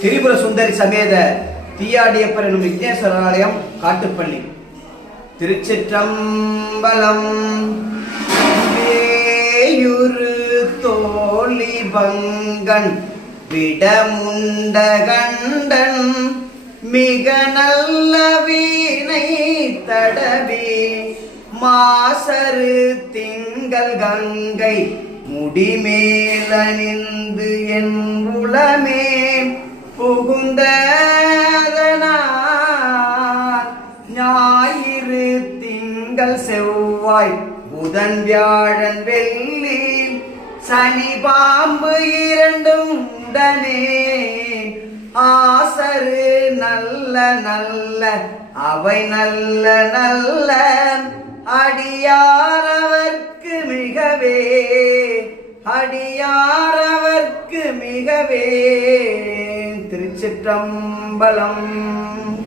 திரிபுர சுந்தரி சமேத தீயாடியப்பர் எனும் விக்னேஸ்வரர் ஆலயம் காட்டுப்பள்ளி. திருச்சிற்றம்பலம். வேயுரு தோழி பங்கன் விடமுண்ட கண்டன் மிக நல்ல வீணை தடவி மாசரு திங்கள் கங்கை முடிமேலணிந்து என் உளமே புகுந்ததனார் ஞாயிறு திங்கள் செவ்வாய் புதன் வியாழன் வெள்ளி சனி பாம்பு இரண்டும் உடனே ஆசரு நல்ல நல்ல அவை நல்ல நல்ல அடியாரவர்க்கு மிகவே அடியாரவர்க்கு மிகவே. திருச்சிற்றம்பலம்.